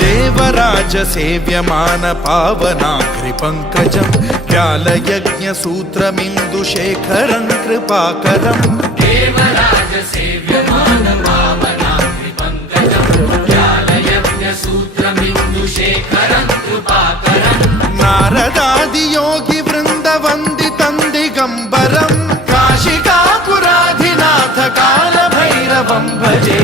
देवराज सेव्यमान पावनाग्रि पंकजं व्यालयज्ञ सूत्रमिन्दुशेखरं कृपाकरं देवराज सेव्यमान पावनाग्रि पंकजं व्यालयज्ञ सूत्रमिन्दुशेखरं कृपाकरं नारदादि योगी वृन्द वन्दितं दिगम्बरं काशिकापुराधिनाथ कालभैरवं भजे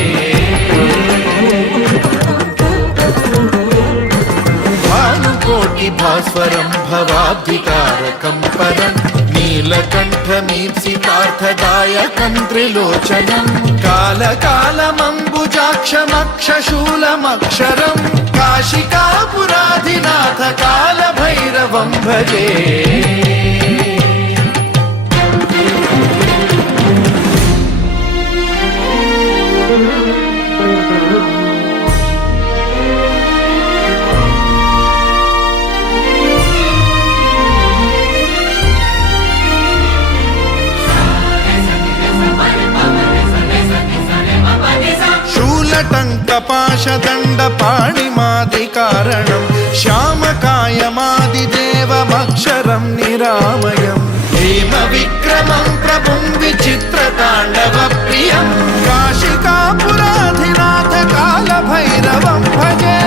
भास्वरं भवाब्धिकारकं परं नीलकण्ठमीप्सितार्थदायकं त्रिलोचनं कालकालमम्बुजाक्षमक्षशूलमक्षरं काशिकापुराधिनाथ कालभैरवं भजे शूलटङ्कपाशदण्डपाणिमादिकारणं श्यामकायमादिदेवमक्षरं निरामयं हेमविक्रमं प्रभुं विचित्रताण्डवप्रियं काशिकापुराधिनाथ कालभैरवं भजे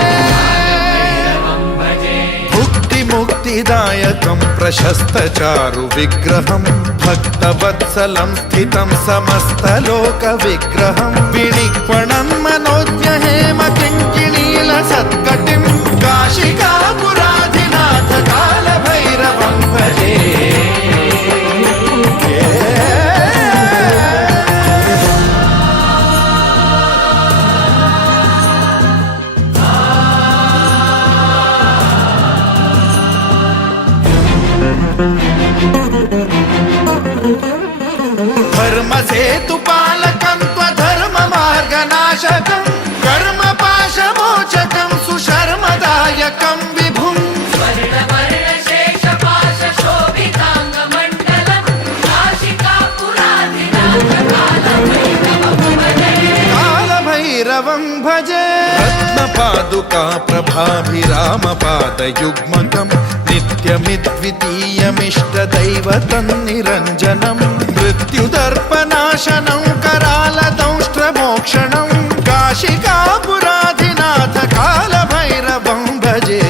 मुक्तिदायकं प्रशस्तचारु विग्रहं भक्तवत्सलं स्थितं समस्तलोकविग्रहं विनिक्वणं मनोज्ञ हेम किङ्किणीलसत्कटिं काशिकापुराधिनाथ कालभैरवं भजे धर्मसेतुपालकं त्वधर्ममार्गनाशकं कर्मपाशमोचकं सुशर्मदायकं विभुं स्वर्णवर्णशेषपाशशोभिताङ्गमण्डलं काशिकापुराधिनाथ कालभैरवं भजे रत्नपादुका प्रभाभिरामपादयुग्मकं नित्यमिद्वितीयमिष्टदैवतं निरञ्जनं मृत्युदर्पनाशनं करालदंष्ट्रमोक्षणं काशिकापुराधिनाथ कालभैरवं भजे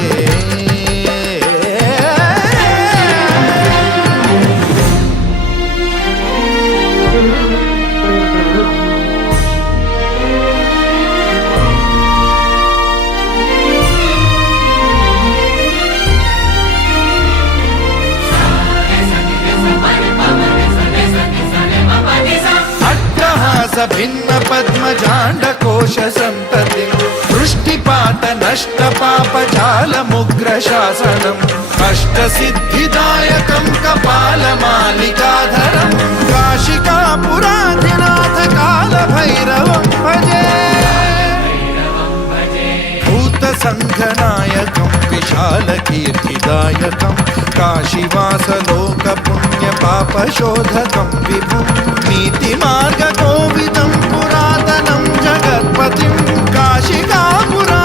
भिन्न पद्मजाण्डकोश संततिं वृष्टिपात नष्ट पापजालमुग्र शासनम् अष्टसिद्धिदायकं कपालमालिकाधरं काशिकापुराधिनाथ कालभैरवं भजे भूतसङ्घनायकं विशालकीर्तिदायकं काशीवासलोकपुण्यपापशोधकं विभुं नीतिमार्गकोविदं पुरातनं जगत्पतिं काशिकापुरा